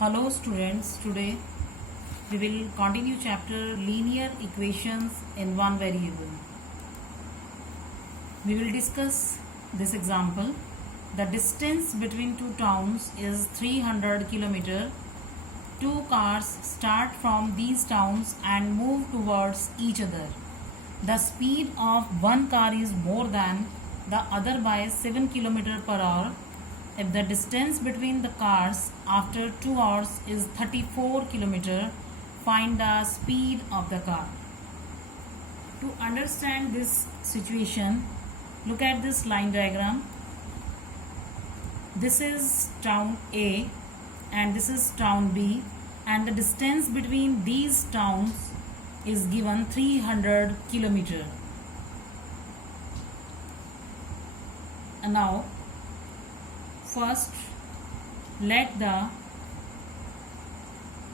Hello students, today we will continue chapter linear equations in one variable. We will discuss this example. The distance between two towns is 300 km. Two cars start from these towns and move towards each other. The speed of one car is more than the other by 7 km per hour. If the distance between the cars after 2 hours is 34 km, find the speed of the car. To understand this situation, look at this line diagram. This is town A and this is town B, and the distance between these towns is given 300 km. And now first let the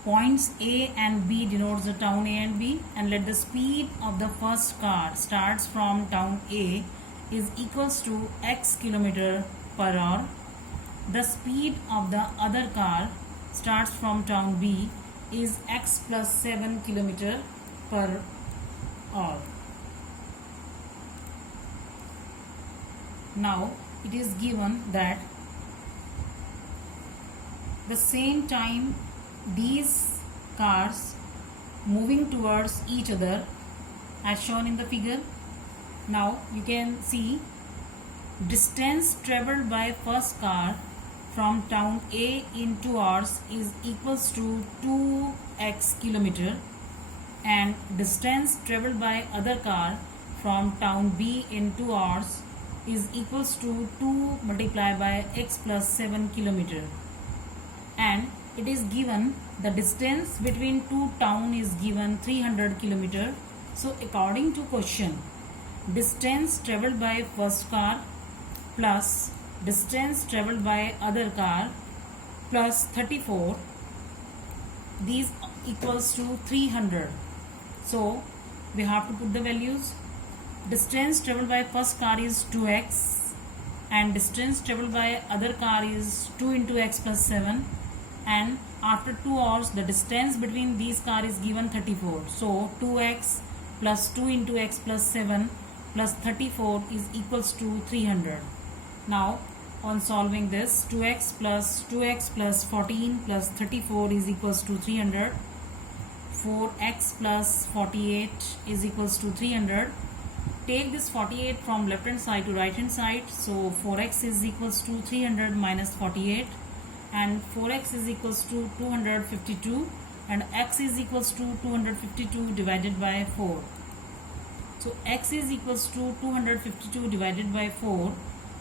points A and B denotes the town A and B, and let the speed of the first car starts from town A is equals to x km per hour. The speed of the other car starts from town B is x plus 7 km per hour. Now it is given that the same time these cars moving towards each other as shown in the figure. Now you can see distance traveled by first car from town A in 2 hours is equals to 2x km, and distance traveled by other car from town B in 2 hours is equals to 2 multiplied by x plus 7 km. And it is given the distance between two towns is given 300 km. So according to question, distance traveled by first car plus distance traveled by other car plus 34, these equals to 300. So we have to put the values. Distance traveled by first car is 2x and distance traveled by other car is 2 into x plus 7, and after 2 hours the distance between these car is given 34. So 2x plus 2 into x plus 7 plus 34 is equals to 300. Now on solving this, 2x plus 14 plus 34 is equals to 300. 4x plus 48 is equals to 300. Take this 48 from left hand side to right hand side. So 4x is equals to 300 minus 48, and 4x is equals to 252, and x is equals to 252 divided by 4. So x is equals to 252 divided by 4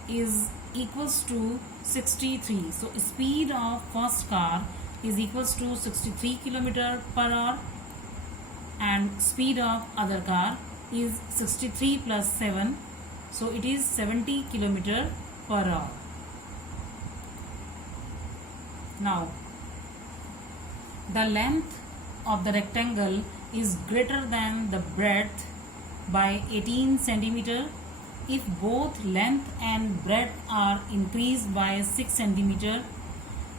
is equals to 63. So speed of first car is equals to 63 km per hour, and speed of other car is 63 plus 7, so it is 70 km per hour. Now the length of the rectangle is greater than the breadth by 18 centimeter. If both length and breadth are increased by 6 centimeter,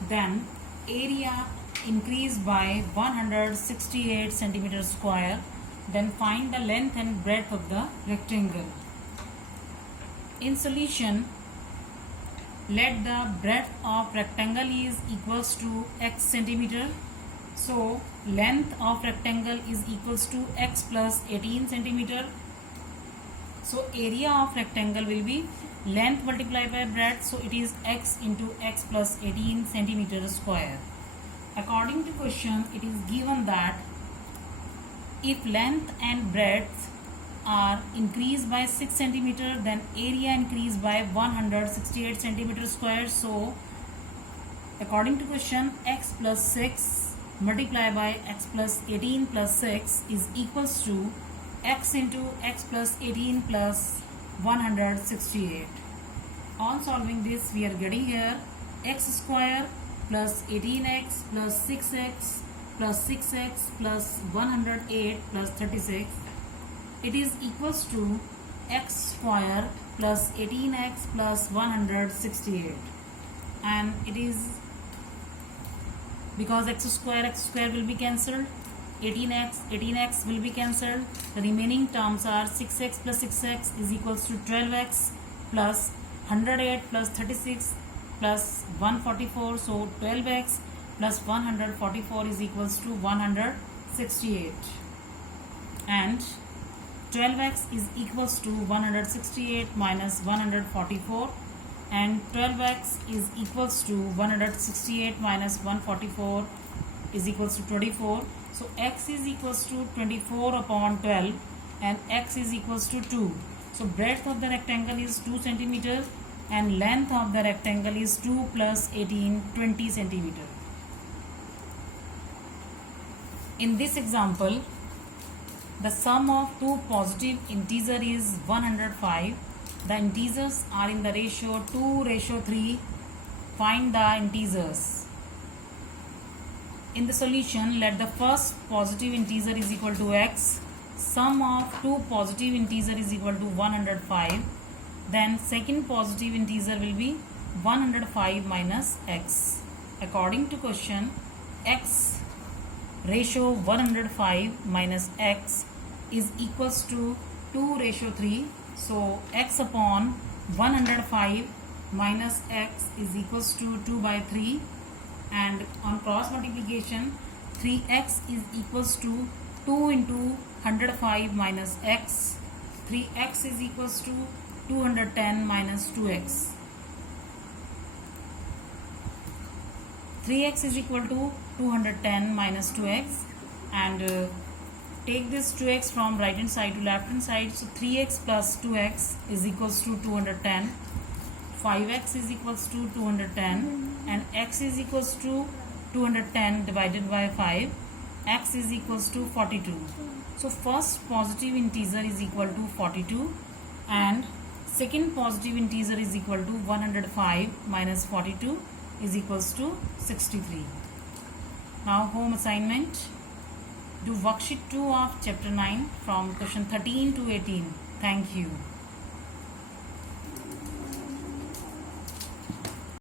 then area increased by 168 centimeter square. Then find the length and breadth of the rectangle. In solution, let the breadth of rectangle is equals to x centimeter. So length of rectangle is equals to x plus 18 centimeter. So area of rectangle will be length multiplied by breadth, so it is x into x plus 18 centimeter square. According to question, it is given that if length and breadth are increased by 6 centimeter, then area increased by 168 centimeter square. So according to question, x plus 6 multiplied by x plus 18 plus 6 is equals to x into x plus 18 plus 168. On solving this, we are getting here x square plus 18x plus 6x plus 6x plus 108 plus 36. It is equals to x square plus 18x plus 168, and it is because x square will be cancelled. 18x will be cancelled. The remaining terms are 6x plus 6x is equals to 12x plus 108 plus 36 plus 144. So 12x plus 144 is equals to 168, and 12x is equals to 168 minus 144, and 12x is equals to 168 minus 144 is equals to 24. So x is equals to 24 upon 12 and x is equals to 2. So breadth of the rectangle is 2 centimeter and length of the rectangle is 2 plus 18, 20 centimeter. In this example, the sum of two positive integers is 105. The integers are in the ratio 2:3. Find the integers. In the solution, let the first positive integer is equal to x. Sum of two positive integers is equal to 105. Then second positive integer will be 105 minus x. According to question, x ratio 105 minus x is equals to 2:3. So x upon 105 minus x is equals to 2/3, and on cross multiplication 3x is equals to 2 into 105 minus x. 3x is equals to 210 minus 2x. 3x is equal to 210 minus 2x, and take this 2x from right hand side to left hand side. So 3x plus 2x is equals to 210. 5x is equals to 210, and x is equals to 210 divided by 5. X is equals to 42. So first positive integer is equal to 42, and second positive integer is equal to 105 minus 42 is equals to 63. Now home assignment. Do worksheet 2 of chapter 9 from question 13 to 18. Thank you.